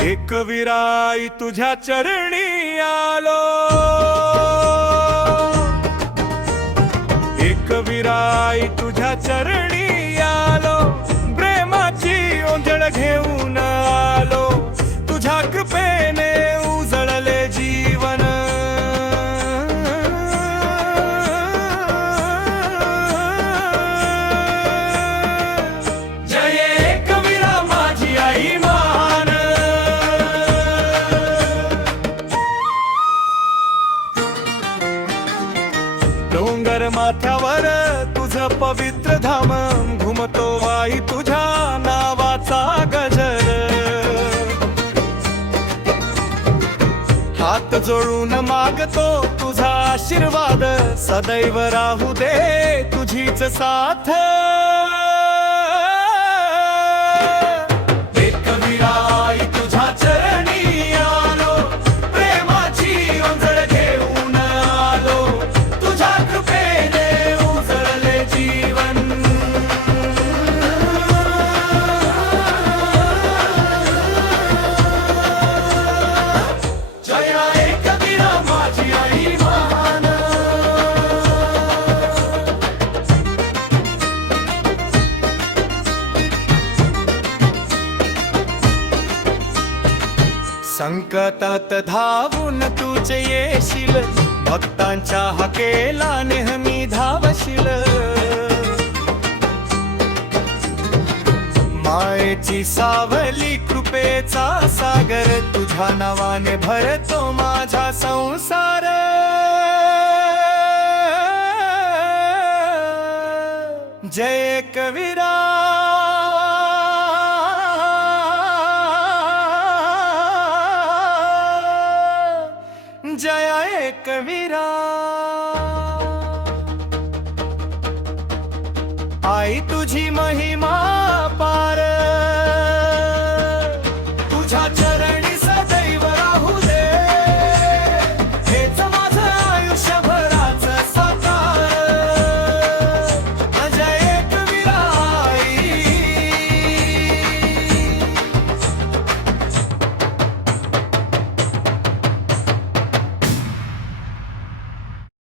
एकविराई तुझ्या चरणी आलो, एकविराई तुझ्या चरणी आलो, प्रेमाची ओंजळ घेऊन आलो, तुझ्या कृपेने उजळले जीवन। जय एकविरा माझी आई महान। डोंगर माथ्यावर तुझं पवित्र धाम, घुमतो वाई तुझ्या नावाचा गजर। हात जोडून मागतो तुझा आशीर्वाद, सदैव राहू दे तुझीच साथ। एकविराई तुझ्या चरणी आलो, प्रेमाची ओंजळ घेऊन आलो, तुझ्या कृपेने उजळले जीवन। जय एकविरा माझी आई महान। संकटात धावून तुझे येशील, भक्तांच्या हाकेला नेहमी धावशील। मायेची सावली कृपेचा सागर, तुझ्या नावाने भरतो माझा संसार। जय एकविरा जय एकविरा। आई तुझी महिमा